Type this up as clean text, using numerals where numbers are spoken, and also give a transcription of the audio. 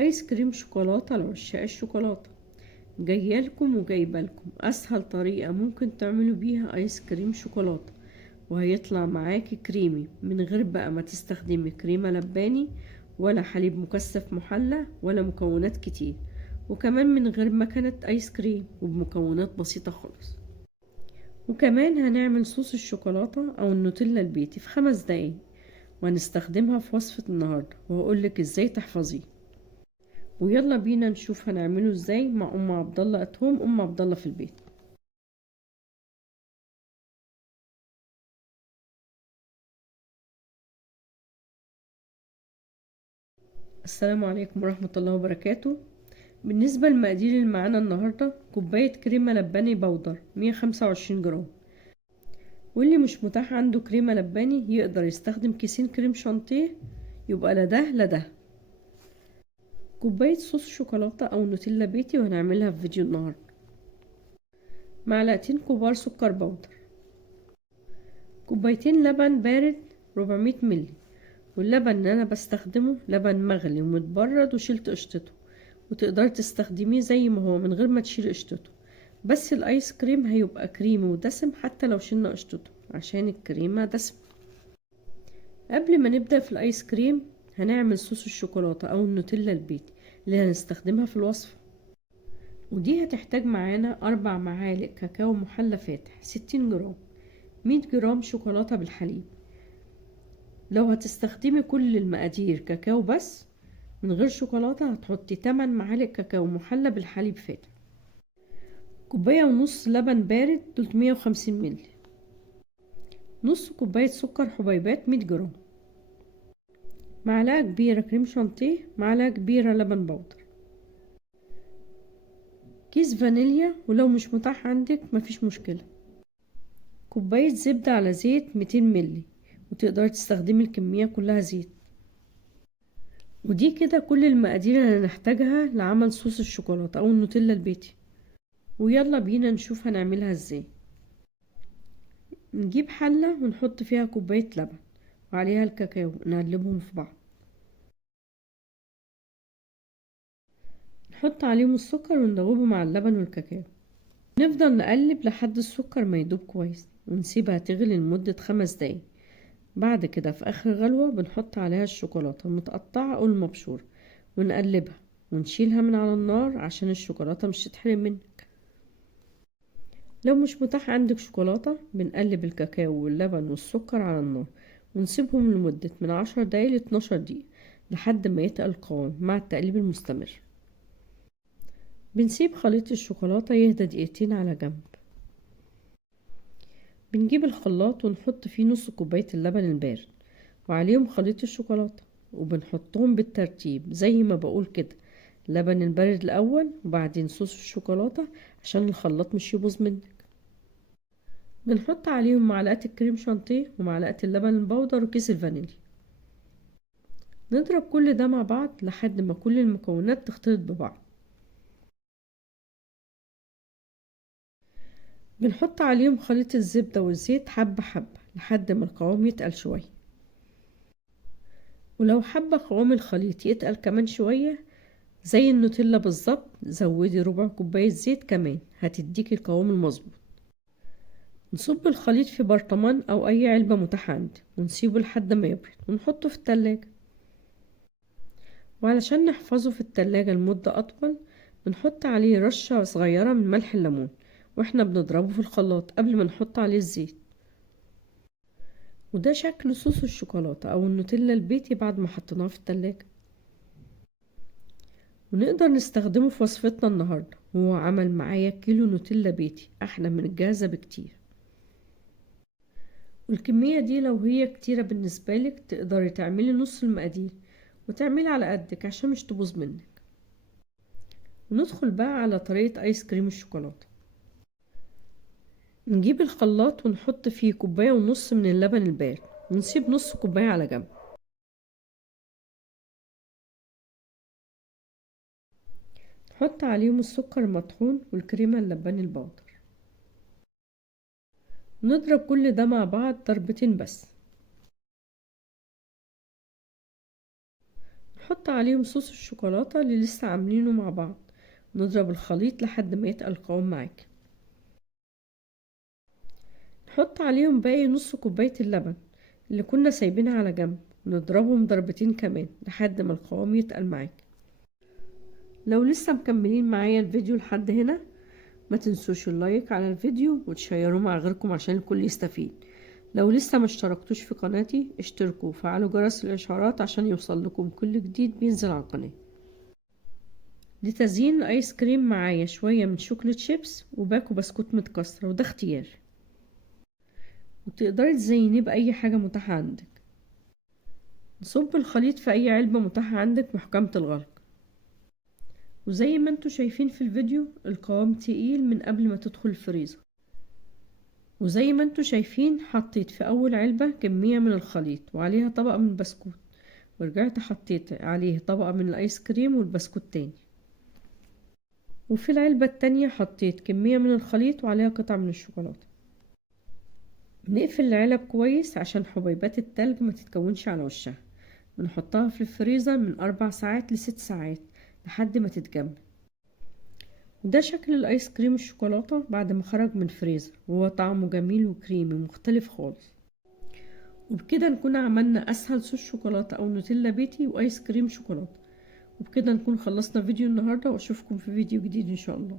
ايس كريم شوكولاتة لعشاق الشوكولاتة. جايالكم وجايبالكم اسهل طريقة ممكن تعملوا بيها ايس كريم شوكولاتة، وهيطلع معاكي كريمي من غير بقى ما تستخدمي كريمة لباني ولا حليب مكثف محلى ولا مكونات كتير، وكمان من غير مكنة ايس كريم وبمكونات بسيطة خالص. وكمان هنعمل صوص الشوكولاتة او النوتيلا البيتي في 5 دقايق، وهنستخدمها في وصفة النهاردة وهقولك ازاي تحفظيه. ويلا بينا نشوف هنعمله ازاي مع ام عبد الله اتهم ام عبد الله في البيت. السلام عليكم ورحمة الله وبركاته. بالنسبة للمقادير اللي معانا النهاردة: كوباية كريمة لباني بودر 125 جرام، واللي مش متاح عنده كريمة لباني يقدر يستخدم كيسين كريم شانتيه، يبقى لا ده لا ده. كوباية صوص شوكولاتة او نوتيلا بيتي وهنعملها في فيديو النهاردة. معلقتين كبار سكر بودر، كوبايتين لبن بارد 400 ملي، واللبن اللي انا بستخدمه لبن مغلي ومتبرد وشلت قشطته، وتقدري تستخدميه زي ما هو من غير ما تشيل قشطته، بس الايس كريم هيبقى كريمي ودسم حتى لو شلنا قشطته عشان الكريمة دسم. قبل ما نبدأ في الايس كريم هنعمل صوص الشوكولاتة او النوتيلا البيتي اللي هنستخدمها في الوصفة، ودي هتحتاج معانا 4 معالق كاكاو محلى فاتح 60 جرام، 100 جرام شوكولاتة بالحليب. لو هتستخدمي كل المقادير كاكاو بس من غير شوكولاتة هتحطي 8 معالق كاكاو محلى بالحليب فاتح، كوباية ونص لبن بارد 350 ملي، نص كوباية سكر حبيبات 100 جرام، معلقة كبيرة كريم شانتيه، معلقة كبيرة لبن بودر، كيس فانيليا ولو مش متاح عندك مفيش مشكلة، كوباية زبدة على زيت 200 ملي، وتقدري تستخدمي الكمية كلها زيت. ودي كده كل المقادير اللي هنحتاجها لعمل صوص الشوكولاتة او النوتيلا البيتي. ويلا بينا نشوف هنعملها ازاي. نجيب حلة ونحط فيها كوباية لبن وعليها الكاكاو، نقلبهم في بعض، نحط عليهم السكر وندوبه مع اللبن والكاكاو، نفضل نقلب لحد السكر ما يدوب كويس، ونسيبها تغلي لمدة 5 دقايق. بعد كده في اخر غلوة بنحط عليها الشوكولاتة المتقطعة او المبشورة ونقلبها ونشيلها من على النار عشان الشوكولاتة مش تتحرق منك. لو مش متاح عندك شوكولاتة بنقلب الكاكاو واللبن والسكر على النار ونسيبهم لمدة من 10 دقايق ل12 دقيقة لحد ما يتقل القوام مع التقليب المستمر. بنسيب خليط الشوكولاتة يهدى دقيقتين على جنب. بنجيب الخلاط ونحط فيه نص كوباية اللبن البارد وعليهم خليط الشوكولاتة، وبنحطهم بالترتيب زي ما بقول كده، اللبن البارد الأول وبعدين صوص الشوكولاتة عشان الخلاط مش يبوظ منك. بنحط عليهم معلقة الكريم شانتيه ومعلقة اللبن البودر وكيس الفانيليا، نضرب كل ده مع بعض لحد ما كل المكونات تختلط ببعض. بنحط عليهم خليط الزبدة والزيت حبة حبة لحد ما القوام يتقل شوية، ولو حابة قوام الخليط يتقل كمان شوية زي النوتيلا بالظبط زودي ربع كوباية زيت كمان هتديكي القوام المظبوط. نصب الخليط في برطمان او اي علبة متاحة عندك ونسيبه لحد ما يبرد ونحطه في التلاجة. وعلشان نحفظه في التلاجة لمدة اطول بنحط عليه رشة صغيرة من ملح الليمون واحنا بنضربه في الخلاط قبل ما نحط عليه الزيت. وده شكل صوص الشوكولاتة او النوتيلا البيتي بعد ما حطيناه في التلاجة، ونقدر نستخدمه في وصفتنا النهاردة، وهو عمل معايا كيلو نوتيلا بيتي احلى من الجاهزة بكتير. والكمية دي لو هي كتيرة بالنسبة لك تقدري تعملي نص المقادير وتعملي على قدك عشان مش تبوظ منك. وندخل بقى على طريقة ايس كريم الشوكولاتة. نجيب الخلاط ونحط فيه كوباية ونص من اللبن البارد ونسيب نص كوباية على جنب، نحط عليهم السكر المطحون والكريمة اللباني البودر، نضرب كل ده مع بعض ضربتين بس. ونحط عليهم صوص الشوكولاتة اللي لسه عاملينه مع بعض. نضرب الخليط لحد ما يتقل القوام معاك. نحط عليهم باقي نص كوباية اللبن اللي كنا سايبينها على جنب، ونضربهم ضربتين كمان لحد ما القوام يتقل معاك. لو لسه مكملين معايا الفيديو لحد هنا، ما تنسوش اللايك على الفيديو وتشيروه مع غيركم عشان الكل يستفيد. لو لسه ما اشتركتوش في قناتي اشتركوا وفعلوا جرس الاشعارات عشان يوصل لكم كل جديد بينزل على القناة. لتزيين الايس كريم معايا شوية من شوكولات شيبس وباكو بسكوت متكسر، وده اختيار، وتقدري تزينيه بأي حاجة متاحة عندك. نصب الخليط في أي علبة متاحة عندك محكمة الغلق. وزي ما انتوا شايفين في الفيديو القوام تقيل من قبل ما تدخل الفريزر. وزي ما انتوا شايفين حطيت في أول علبة كمية من الخليط وعليها طبقة من البسكوت، ورجعت حطيت عليه طبقة من الآيس كريم والبسكوت تاني. وفي العلبة التانية حطيت كمية من الخليط وعليها قطعة من الشوكولاتة. بنقفل العلب كويس عشان حبيبات التلج ما تتكونش على وشها. بنحطها في الفريزر من 4 ساعات ل6 ساعات لحد ما تتجمد. وده شكل الايس كريم الشوكولاتة بعد ما خرج من الفريزر، وهو طعمه جميل وكريمي مختلف خالص. وبكده نكون عملنا اسهل صوص شوكولاتة او نوتيلا بيتي وايس كريم شوكولاتة. وبكده نكون خلصنا فيديو النهاردة، واشوفكم في فيديو جديد ان شاء الله.